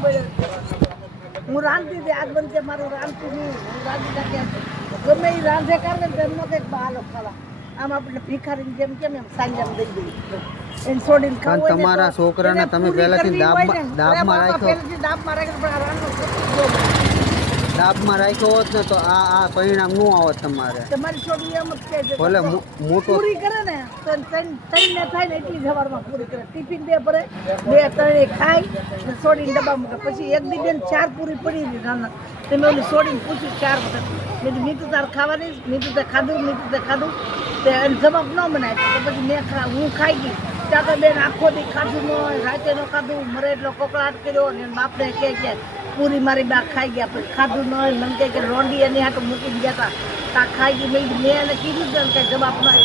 હું રાંધતી હતી આજ બનશે મારું રાંધતું નહીં હું રાંધી નાખ્યા ગમે એ રાંધે કાઢે ને એમ નહોતે બાલો ખાવા આમ આપણે ભિખારીને જેમ કેમ એમ સાંજે દઈ દઈએ એને છોડીને ખાવું હોય તમારા છોકરાને તમે પહેલાથી દાબમાં રાખ્યો દાબમાં રાખ્યો પણ આ રાંધો દાબમાં રાખ્યો હોત ને તો આ પરિણામ નું આવત તમારે તમારી છોકરી એમ જ કહે છે ભલે મોટો પૂરી કરે ને તો ત્રણ ને થાય ને એટલી સવારમાં પૂરી કરે ટિફિન બે ભરે બે ત્રણે ખાય ને છોડીને ડબ્બા મૂકે પછી એક દી બેન 4 પૂરી પડી હતી નાના તમે ઓલી છોડીને પૂછ્યું 4 વખત મેં મીઠું તાર ખાવાની મીઠું તે ખાધું તે જવાબ ન બનાવ્યો તો પછી મેં હું ખાઈ ગઈ ત્યાં તો બેન આખો દી ખાધું ન હોય રાતે ન ખાધું મરે એટલો કોકળાટ કર્યો ને બાપને કે પૂરી મારી બા ખાઈ ગયા પછી ખાધું ન હોય મને કે રોંડી એની હાટું મૂકીને ગયા હતા તા ખાઈ ગઈ મેં એને કીધું છે ને કંઈ જવાબ ના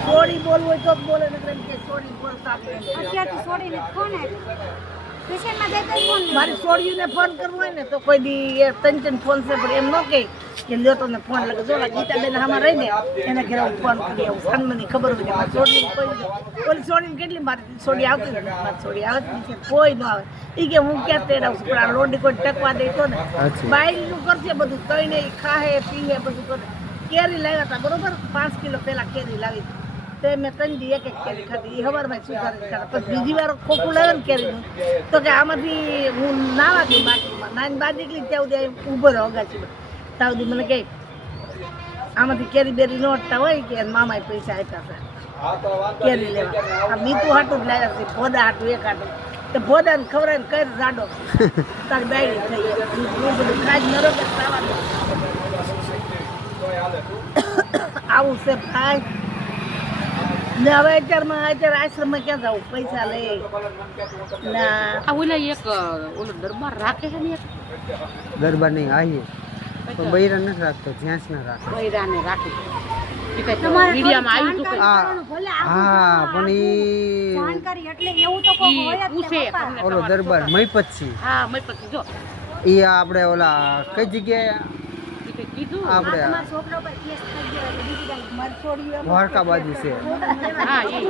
છોડી બોલવું હોય તો જ બોલે ને કે છોડી બોલતા મારી છોડીને ફોન કરવો હોય ને તો કોઈ દી ત્રણ ફોન છે પણ એમ ન કે લ્યો તમને ફોન લગે જો ગીતાબેન આમાં રહીને એને ઘરે હું ફોન કરી આવું સન્માનની ખબર હોય કે મારી છોડીને કોઈ ઓલી છોડીને કેટલી મારી છોડી આવતી નથી મારી છોડી આવતી નથી કોઈ ન આવે એ કે હું ક્યાં તેડાવું છું પણ આ લોડી કોઈ ટકવા દેતો ને બાયરીનું કરશે બધું કહીને એ ખાહે પીએ બધું કરે કેરી લાવ્યા હતા બરોબર 5 કિલો પહેલાં કેરી લાવી તે મેં 3 દી એક કેરી ખાધી એ સવારમાં સુધારી ખાધા પછી બીજી વાર ખોખું લાવે ને કેરીનું તો કે આમાંથી હું નાવા ગઈ માટીમાં નાની બા નીકળી ત્યાં સુધી ઊભો રહ્યો અગાચીમાં ત્યાં સુધી મને કહે આમાંથી કેરી બેરી નોટતા હોય કે મામાએ પૈસા આપ્યા હતા કેરી લેવા આ મીઠું હાટું જ લાવ્યા છે ભોદા હાટું એક હાટું તો ભોદાને ખવડાવીને કઈ રાડો તારી બાયડી થઈ હું બધું ખાઈ નરો કે ખાવાનું આવું છે ભાઈ ને હવે અત્યારે આશ્રમમાં ક્યાં જવું પૈસા લે ના ઓલા એક ઓલો દરબાર રાખે છે ને એક દરબાર નહીં આવીએ પણ બૈરા નથી રાખતો જ્યાં ના રાખે બૈરાને રાખે મીડિયામાં આવ્યું હતું હા પણ ઈ જાણકારી એટલે એવું તો કોઈ હોય જ પૂછે ને ઓલો દરબાર મહીપતસિંહ હા મેં પછી જો ઈ આપણે ઓલા કઈ જગ્યાએ કીધું આપણે તમારા છોકરા પર કેસ થઈ ગયો એટલે બીજી ગાડી મારી છોડી દ્વારકા બાજુ છે હા એ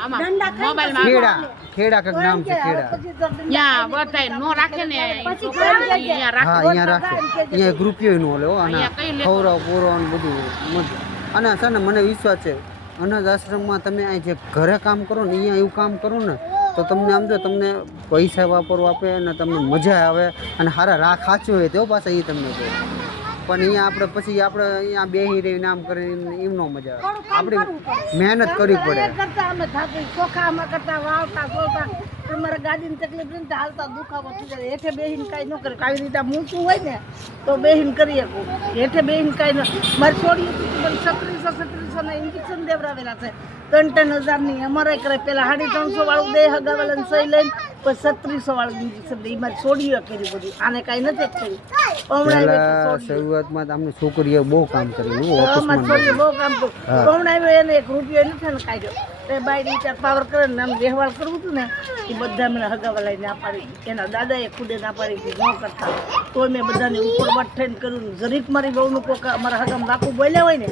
આમાં મોબાઈલમાં ખેડા કઈક નામ છે ખેડા ત્યાં બધાય નો રાખે ને પછી અહીંયા રાખે હા અહીંયા રાખે અહીંયા ગ્રુપિયો નો લે અને ખવરાવ પૂરો ને બધું મજા અને છે ને મને વિશ્વાસ છે અનાજ આશ્રમમાં તમે અહીં જે ઘરે કામ કરો ને અહીંયા એવું કામ કરો ને તો તમને આમ જો તમને પૈસા વાપરવા આપે અને તમને મજા આવે અને સારા રાખ સાચું હોય તેવો પાછા એ તમને કહે પણ અહીંયા આપણે પછી આપણે અહીંયા બેહી રહી નામ કરીને એમ નો મજા આવે આપણી મહેનત કરવી પડે કરતા અમે થાકી ચોખામાં કરતા વાવતા સોતા તમારે ગાડીની તકલીફ નહીં તો હાલતા દુખાવો થઈ જાય હેઠે બેહીને કાંઈ ન કરે આવી રીતે મૂકવું હોય ને તો બેહીને કરી શકું હેઠે બેહીને કાંઈ ન મારી છોડી હતી પણ 3600 ના ઇન્જેક્શન દેવડાવેલા છે 3,000ની અમારે કરે પેલા 350 વાળું દે હગાવેલા સહી લઈને પછી 3600 વાળું ઇન્જેક્શન દે મારી છોડીઓ કરી બધું આને કાંઈ નથી કર્યું શરૂઆતમાં અમને છોકરીઓ બહુ કામ કર્યું અમારી છોડીઓ બહુ કામ કર્યું પમણાવ્યો એને 1 રૂપિયો નથી ને કાઢ્યો તે બાયડી ચાર પાવર કરે ને આમ વ્યવહાર કરવું હતું ને એ બધા મને હગાવાલાઈ ના પાડી એના દાદાએ ખુદે ના પાડી હતી ન કરતા તોય મેં બધાને ઉપર વટ થઈને કર્યું જરીક મારી બહુનું કોક અમારા હગામાં બાપુ બોલ્યા હોય ને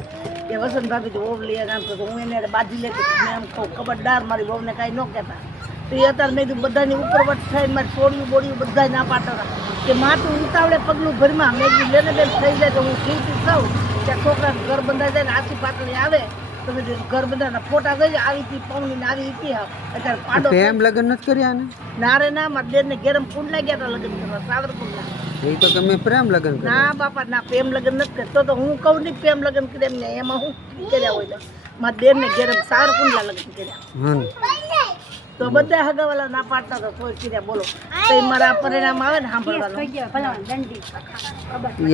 કે વસંત ભાભી તો ઓવ લઈ આમ તો હું એને બાજી લેતી મેં એમ કહું ખબરદાર મારી બહુને કાંઈ ન કહેતા તો એ અત્યારે મેં કીધું બધાની ઉપર વટ થઈને મારી છોડ્યું બોડ્યું બધા ના પાડતા હતા કે માથું ઉતાવળે પગલું ભરમાં મેં કીધું લેને બેન થઈ જાય તો હું ખીલતી થાઉં ત્યાં છોકરાને ઘર બંધાઈ જાય ને આછી પાટલી આવે તમે ઘર બધાના ફોટા થઈ આવી હતી પૌની ને આવી હતી અત્યારે પાડો પ્રેમ લગ્ન નથી કર્યા ને ના રે ના મારા બેન ને ગેરમ કુંડલા ગયા હતા લગ્ન કરવા સાવરકુંડલા એ તો તમે પ્રેમ લગ્ન કર્યા ના બાપા ના પ્રેમ લગ્ન નથી કરતો તો હું કહું નહીં પ્રેમ લગ્ન કરે એમને એમાં હું કર્યા હોય મારા બેન ને ગેરમ સાવરકુંડલા લગ્ન કર્યા તો બધા હગાવાલા ના પાડતા તો કોઈ કર્યા બોલો તો મારા પરિણામ આવે ને સાંભળવાનું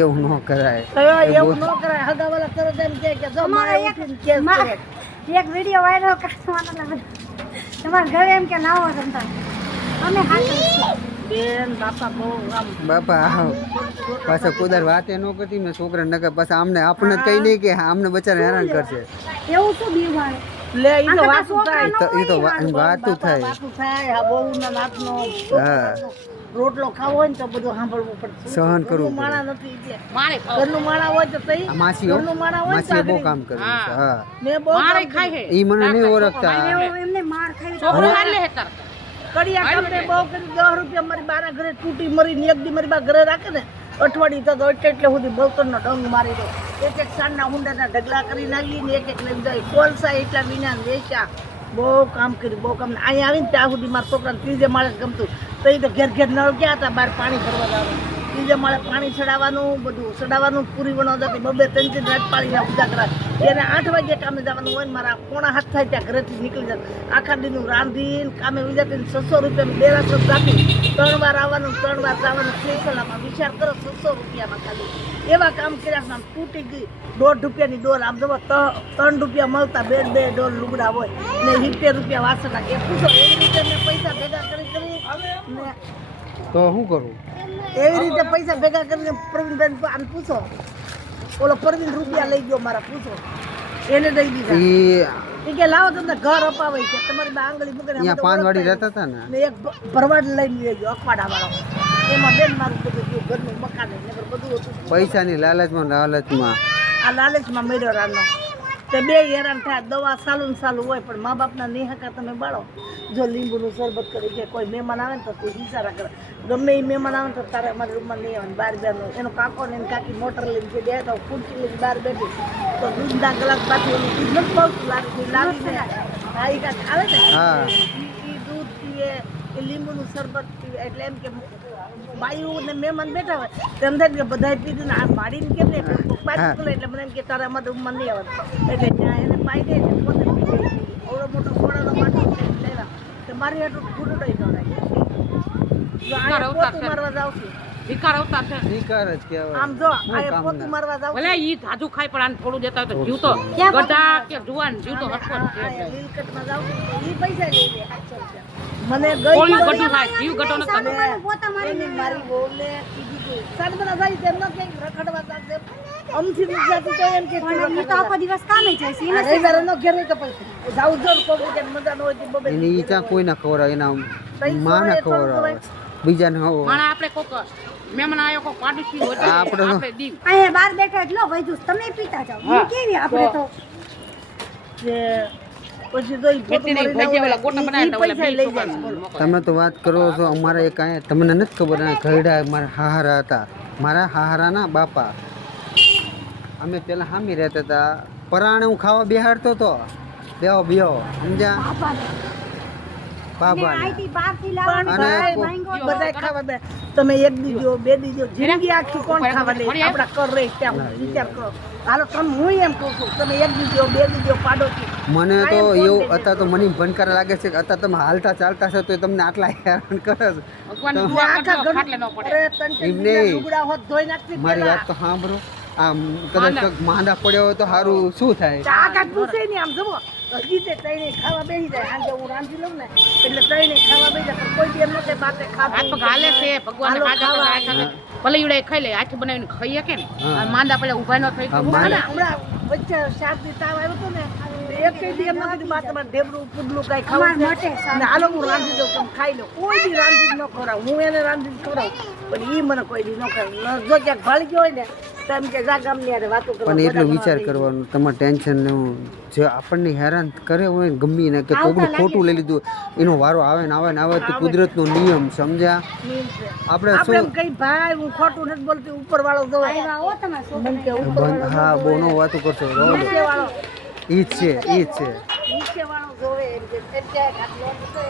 એવું ન કરાય એવું ન કરાય હગાવાલા તરત એમ કે જો મારે ઉઠીને કેસ કરે એક વિડિયો વાયરલ કરવાનો તમારા ઘરે એમ કે લાવો રમતા અમે હાથ બેન બાપા બહુ આમ બાપા પાછા કોદાર વાતે ન કરતી મેં છોકરા નકર પાછા અમને આપણે જ કઈ નહીં કે અમને બચારા હેરાન કરશે એવું શું બીવાય લે ઈ તો વાતું થાય એ તો વાતું થાય વાતું થાય આ બહુના નાતનો રોટલો ખાવો હોય ને તો બધું સાંભળવું પડે સહન કરવું માણા નથી કે ઘરનું માણા હોય તો તઈ માસીઓ ઘરનું માણા હોય માસી બહુ કામ કર્યું છે હા મેં બહુ મારે ખાય હે ઈ મને નહીં ઓળખતા એમને માર ખાઈ છોકરો માર લે હે તાર કડિયા કામને બહુ કરી 10 રૂપિયા મારી બાના ઘરે તૂટી મરીને એક દી મારી બા ઘરે રાખે ને અઠવાડિયું તો એટલે સુધી બળતણનો ડંગ મારી દો એક સાંજના હુંડાના ઢગલા કરીને આવી ને એક લઈને જાય કોલસા એટલા વિના વેચ્યા બહુ કામ કર્યું બહુ કામ અહીંયા આવીને ત્યાં સુધી મારા છોકરાને ત્રીજે માળે ગમતું તો એ તો ઘેર ઘેર નળ ગયા હતા બહાર પાણી ભરવા જવાનું ત્રીજે માળે પાણી ચડાવવાનું બધું ચડાવવાનું પૂરી બનાવતા હતી 2-3 રાત પાણીના ઉજાગરા એને 8 વાગે કામે જવાનું હોય ને મારા 7:45 થાય ત્યાં ઘરેથી નીકળી જાય આખા દીનું રાંધીને કામે વિજાતી 600 રૂપિયાનું બેરાસર રાખી 3 વાર આવવાનું 3 વાર જવાનું ફેસલામાં વિચાર કરો 600 રૂપિયામાં ખાલી એવા કામ કર્યા આમ તૂટી ગઈ 1.5 રૂપિયાની ડોલ આમ જવો 3 રૂપિયા મળતા 2 ડોલ લુગડા હોય ને 70 રૂપિયા વાસણ નાખે પૂછો એવી રીતે મેં પૈસા ભેગા કરી ને તો શું કરું એવી રીતે પૈસા ભેગા કરીને પ્રવીણબેન આને પૂછો ઓલો પ્રવીણ રૂપિયા લઈ ગયો મારા પૂછો એને દઈ દીધા એ કે લાવો તમને ઘર અપાવે કે તમારી બા આંગળી મૂકે અહીંયા પાનવાડી રહેતા હતા ને એક ભરવાડ લઈને લઈ ગયો અખવાડા વાળો એમાં બેન મારું બધું ગયું ઘરનું મકાન નગર બધું હતું પૈસાની લાલચમાં આ લાલચમાં મેળ્યો રાનો તે બે હેરાન થાય દવા સાલું સાલું હોય પણ મા બાપના નિહાકા તમે બાળો જો લીંબુનું શરબત કરી કે કોઈ મહેમાન આવે ને તો તું વિચારા કરે ગમે એ મહેમાન આવે તો તારે અમારા રૂમમાં નહીં આવે બહાર બેનો એનો કાકો ને એની કાકી મોટર લઈને જે ગયા તો ખુરચી લઈને બહાર બેઠી તો દૂધના ગ્લાસ પાછી એનું દૂધ નથી પાવતું લાવીને હા એ કાંક આવે ને એ દૂધ પીએ એ લીંબુનું શરબત પીવે એટલે એમ કે બાયું ને મહેમાન બેઠા હોય તેમ થાય કે બધા પીધું ને આ માડીને કેમ ને પાછી ખુલે એટલે મને એમ કે તારે અમારા રૂમમાં નહીં આવે એટલે ત્યાં એને પાઈ દે ને પોતે પી જાય અવડો મોટો ઘોડાનો માટો લેવા તો મારી હાટું ફૂટું નહીં દોડાય જો આ પોતું મારવા જાવ છું વિકાર અવતાર છે વિકાર જ કહેવાય આમ જો આ પોતું મારવા જાવ ભલે ઈ ધાજુ ખાય પણ આને થોડું દેતા હોય તો જીવ તો ગઢા કે જુવાન જીવ તો હસવાનું છે લીલકટમાં જાવ છું ઈ પૈસા લઈ લે 800 રૂપિયા મને ગઈ કોળિયું ગઢું થાય જીવ ગઢો ન થાય પોતા મારી મારી બોલે કીધું સાડબના જાય તેમ ન કે રખડવા જાતે અમથી જાતી તો એમ કે ઈ તો આખો દિવસ કામે જાય છે એને રવિવારે નો ઘેર હોય તો પૈસા જાવ જો કોઈ કે મજા ન હોય તો બબે એની ઈચ્છા કોઈ ના ખવડાવે એના માને ખવડાવે બીજાને માણા આપણે કોક મહેમાન આયો કોક પાડોશી હોય તો આપણે દીવ અહીંયા બહાર બેઠા એટલો વૈજુ તમે પીતા જાવ ઈ કેવી આપણે તો જે પછી તો ઈ કેટલી ભેજેવાલા ગોટા બનાવ્યા ઓલા પૈસા લઈ જાય તમે તો વાત કરો છો અમારે એક અહીંયા તમને નથી ખબર આ ઘરડા મારા હાહારા હતા મારા હાહારાના બાપા અમે પેલા હામી રહેતા હતા પરાણે હું ખાવા બેહાડતો હતો બેહો સમજ્યા બાબા આઈટી બહાર થી પણ લાવવાનું ભાઈ બધાય ખાવા બે તમે એક દીજો બે દીજો જિંદગી આખી કોણ ખાવા દે આપડા કર રહી ત્યાં વિચાર કરો હાલો તમે હું એમ કહું છું તમે એક દીજો બે દીજો પાડો છો મને તો એવું અત્યારે તો મને ભનકાર લાગે છે કે અત્યારે તમે હાલતા ચાલતા છો તો તમને આટલા હેરાન કરે છે ભગવાન દુઆ કરજો ખાટલે ન પડે અરે તન લુગડા હોત ધોઈ નાખતી મારી વાત તો સાંભળો આમ કદાચ માંદા પડ્યો હોય તો સારું શું થાય આ કાંઈ પૂછે નહીં આમ જુઓ હજી તે તઈને ખાવા બેસી જાય આજે હું રાંધી લઉં ને એટલે તઈને ખાવા બેસી જાય પણ કોઈ દી એમ ન કે બાતે હાથ ખાવા પગ હાલે છે ભગવાન હાજર ભલે ઈવડે ખાઈ લે હાથ બનાવીને ખાઈએ કે ને માંદા પડે ઊભા ન થઈ તો હમણાં વચ્ચે શારદી તાવ આવ્યો હતો ને એક કઈ દી એમ ન કીધું બા તમારે ઢેબરું પુડલું કાંઈ ખાવું છે ને હાલો હું રાંધી દઉં તમે ખાઈ લો કોઈ દી રાંધી ન ખવડાવું હું એને રાંધી ખવડાવું પણ એ મને કોઈ દી ન ખવડાવે જો ક્યાંક ભાળી ગયો હોય ને તો એમ કે જા ગામની હારે વાતો કરવા પણ એટલો વિચાર કરવાનો તમારે ટેન્શન લેવું જે આપણને હેરાન કરે હોય ને ગમી ને કે કોકનું ખોટું લઈ લીધું એનો વારો આવે ને તો કુદરતનો નિયમ સમજ્યા આપણે આપણે એમ શું કઈ ભાઈ હું ખોટું નથી બોલતી ઉપર વાળો જો આવો તમારા છોકરા મને કે ઉપર વાળો હા બહુ નો વાતો કરશો નીચે વાળો ઈ જ છે નીચે વાળો જોવે એમ કે અત્યારે ખાટલો હતો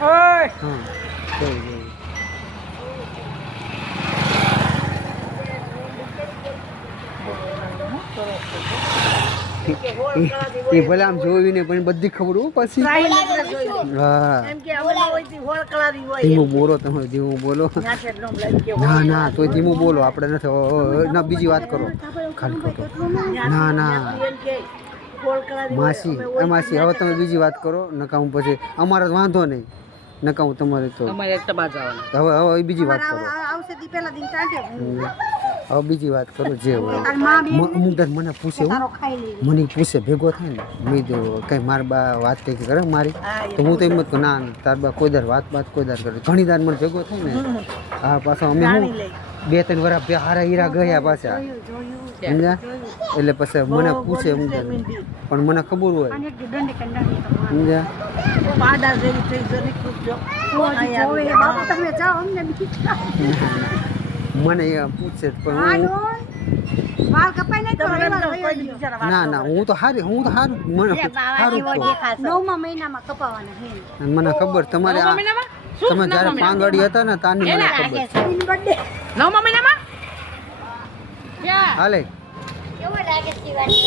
હા જોઈ. એ ભલે આમ જોયું ને પણ બધી ખબર હો પછી હા એમ કે હવે હોયથી હોળ કળારી હોય ધીમું બોલો તમે ધીમું બોલો નાશે નો બ્લેક કે ના તો ધીમું બોલો આપણે નથી ના બીજી વાત કરો ખાલી ખોટો ના એમ કે હોળ કળારી માસી હવે તમે બીજી વાત કરો નકા હું પછી અમારે વાંધો નહીં નકા હું તમારે તો તમારે એક ટબા જવાનું હવે બીજી વાત કરો આવશે દી પહેલા દિન કાઢ્યો હવે બીજી વાત કરો જે હોય તાર માં બેન અમુક દર મને પૂછે હું તારો ખાઈ લે મને ઈ પૂછે ભેગો થાય ને મેં તો કઈ મારા બા વાત કંઈક કરે મારી હા, તો હું તો એમ જ કહું ના તાર બા કોઈ દર વાત કોઈ દર કરે ઘણી દર મને ભેગો થાય ને હા પાછો અમે જાણી હું લઈ 2-3 વર્ષ બે હારા હીરા ગયા પાછા સમજ્યા એટલે પછી મને પૂછે અમુક દર પણ મને ખબર હોય અને એક દંડ કંડાળી તો સમજ્યા પાડા જેવી થઈ જરી કૂદજો જોવે બાપુ તમે જાઓ અમને બીજા મને એ પૂછે પણ હાલો હું વાળ કપાઈ નહીં તો તમે રવિવાર એમ વયો કોઈ ગયો. બિચારા વાત ના ના હું તો સારું મને સારું કહું. નવમા મહિનામાં કપાવાના હે અને મને ખબર તમારે નવમા આ મહિનામાં? શું તમે જ્યારે નવમા મહિનામાં? પાંગડી હતા ને તાની મને એના ખબર છે. એની બર્થડે નવમા મહિનામાં ક્યાં? હાલે કેવો લાગે શિવાની